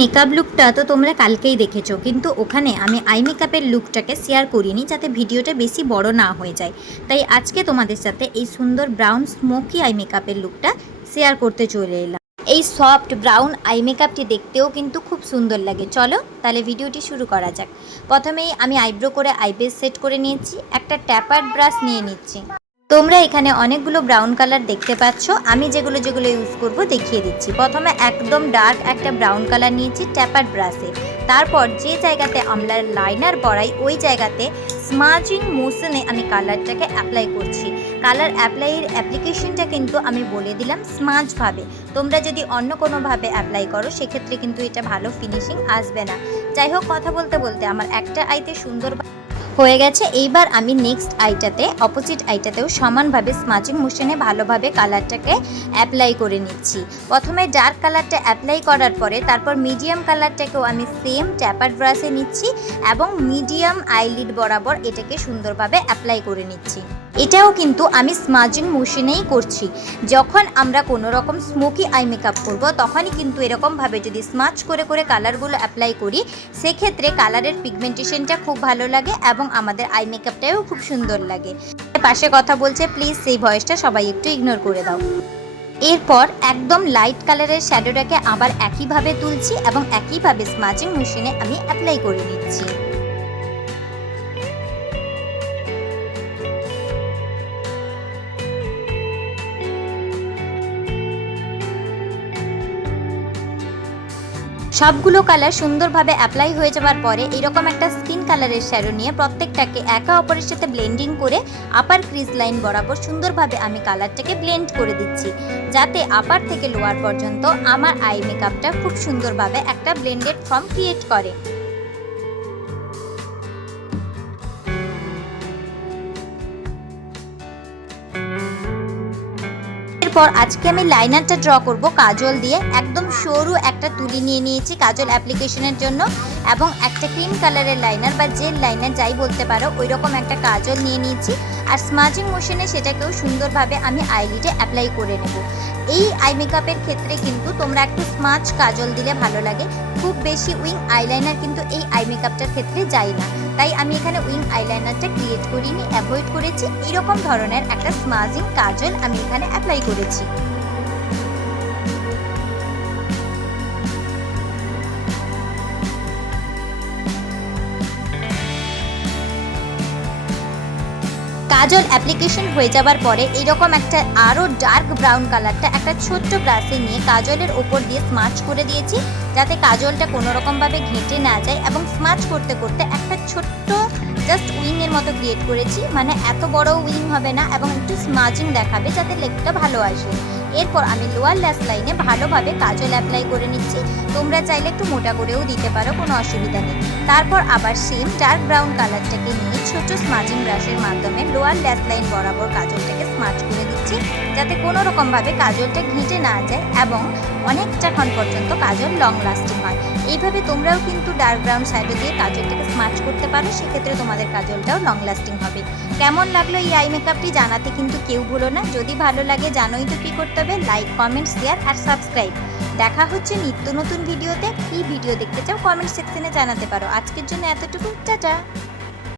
Makeup লুকটা তো তোমরা কালকেই দেখেছো, কিন্তু ওখানে আমি আই মেকআপের লুকটাকে শেয়ার করিনি যাতে ভিডিওটা বেশি বড় না হয়ে যায়। তাই আজকে তোমাদের সাথে এই সুন্দর ব্রাউন স্মোকি আই মেকআপের লুকটা শেয়ার করতে চলে এলাম। এই সফট ব্রাউন আই মেকআপটি দেখতেও কিন্তু খুব সুন্দর লাগে। চলো তাহলে ভিডিওটি শুরু করা যাক। প্রথমেই আমি আইব্রো করে আইব্রো সেট করে নিয়েছি, একটা ট্যাপার ব্রাশ নিয়ে নিচ্ছি। তোমরা এখানে অনেকগুলো ব্রাউন কালার দেখতে পাচ্ছ, আমি যেগুলো ইউজ করব দেখিয়ে দিচ্ছি। প্রথমে একদম ডার্ক একটা ব্রাউন কালার নিয়েছি ট্যাপার ব্রাশে। তারপর যে জায়গাতে আমরা লাইনার পরাই ওই জায়গাতে স্মাজিং মোশনে আমি কালারটাকে অ্যাপ্লাই করছি। কালার অ্যাপ্লিকেশনটা কিন্তু আমি বলে দিলাম স্মাজভাবে। তোমরা যদি অন্য কোনোভাবে অ্যাপ্লাই করো সেক্ষেত্রে কিন্তু এটা ভালো ফিনিশিং আসবে না। যাই হোক, কথা বলতে বলতে আমার একটা আইতে সুন্দর হয়ে গেছে। এইবার আমি নেক্সট আইটাতে অপোজিট আইটাতেও সমানভাবে স্মাচিং মোশনে ভালোভাবে কালারটাকে অ্যাপ্লাই করে নিচ্ছি। প্রথমে ডার্ক কালারটা অ্যাপ্লাই করার পরে তারপর মিডিয়াম কালারটাকেও আমি সেম ট্যাপার ব্রাশে নিচ্ছি এবং মিডিয়াম আইলিড বরাবর এটাকে সুন্দরভাবে অ্যাপ্লাই করে নিচ্ছি। এটাও কিন্তু আমি স্মাজিং মোশনেই করছি। যখন আমরা কোনো রকম স্মোকি আই মেকআপ করবো তখনই কিন্তু এরকমভাবে যদি স্মাচ করে করে কালারগুলো অ্যাপ্লাই করি সেক্ষেত্রে কালারের পিগমেন্টেশনটা খুব ভালো লাগে এবং আমাদের আই মেকআপটাও খুব সুন্দর লাগে। পাশে কথা বলছে, প্লিজ সেই ভয়েসটা সবাই একটু ইগনোর করে দাও। এরপর একদম লাইট কালারের শ্যাডোটাকে আবার একইভাবে তুলছি এবং একইভাবে স্মাচিং মেশিনে আমি অ্যাপ্লাই করে নিচ্ছি। সবগুলো কালার সুন্দরভাবে অ্যাপ্লাই হয়ে যাওয়ার পরে এরকম একটা স্কিন কালারের শ্যাডো নিয়ে প্রত্যেকটাকে একে অপরের সাথে ব্লেন্ডিং করে আপার ক্রিজ লাইন বরাবর সুন্দরভাবে আমি কালারটাকে ব্লেন্ড করে দিচ্ছি, যাতে আপার থেকে লোয়ার পর্যন্ত আমার আই মেকআপটা খুব সুন্দরভাবে একটা ব্লেন্ডেড ফর্ম ক্রিয়েট করে। এরপর আজকে আমি লাইনারটা ড্র করব কাজল দিয়ে। একদম সরু একটা তুলি নিয়ে নিয়েছি কাজল অ্যাপ্লিকেশনের জন্য এবং একটা ক্রিম কালারের লাইনার বা জেল লাইনার যাই বলতে পারো ওই রকম একটা কাজল নিয়ে নিয়েছি। আর স্মাজিং মোশনে সেটাকেও সুন্দরভাবে আমি আইলিডে অ্যাপ্লাই করে নেব। এই আই মেকআপের ক্ষেত্রে কিন্তু তোমরা একটু স্মাচ কাজল দিলে ভালো লাগে, খুব বেশি উইং আইলাইনার কিন্তু এই আই মেকআপটার ক্ষেত্রে যায় না। তাই আমি এখানে উইং আইলাইনারটা ক্রিয়েট করিনি, অ্যাভয়েড করেছি। এরকম ধরনের একটা স্মাজিং কাজল আমি এখানে অ্যাপ্লাই করেছি। কাজল অ্যাপ্লিকেশন হয়ে যাবার পরে এইরকম একটা আরও ডার্ক ব্রাউন কালারটা একটা ছোট্ট ব্রাশে নিয়ে কাজলের ওপর দিয়ে স্মাচ করে দিয়েছি, যাতে কাজলটা কোনো রকমভাবে ঘেঁটে না যায় এবং স্মাচ করতে করতে একটা ছোট্ট জাস্ট উইংয়ের মতো ক্রিয়েট করেছি। মানে এত বড় উইং হবে না এবং একটু স্মাজিং দেখাবে যাতে লেকটা ভালো আসে। এরপর আমি লোয়ার ল্যাশ লাইনে ভালোভাবে কাজল অ্যাপ্লাই করে নিচ্ছি। তোমরা চাইলে একটু মোটা করেও দিতে পারো, কোনো অসুবিধা নেই। তারপর আবার সেম ডার্ক ব্রাউন কালারটাকে নিয়ে ছোট স্মাজিং ব্রাশের মাধ্যমে লোয়ার ল্যাশ লাইন বরাবর কাজলটাকে স্মাচ করে দিচ্ছি, যাতে কোনো রকমভাবে কাজলটা ঘেঁটে না যায় এবং অনেকটাক্ষণ পর্যন্ত কাজল লং লাস্টিং হয়। এইভাবে তোমরাও কিন্তু ডার্ক ব্রাউন শ্যাডো দিয়ে কাজলটাকে স্মাচ করতে পারো, সেক্ষেত্রে তোমাদের কাজলটাও লং লাস্টিং হবে। কেমন লাগলো এই আই মেকআপটি জানাতে কিন্তু কেউ ভুলো না। যদি ভালো লাগে জানোই তো কী করতে হবে, লাইক, কমেন্ট, শেয়ার আর সাবস্ক্রাইব। দেখা হচ্ছে নিত্য নতুন ভিডিওতে। কী ভিডিও দেখতে চাও কমেন্ট সেকশনে জানাতে পারো। আজকের জন্য এতটুকু, টাটা।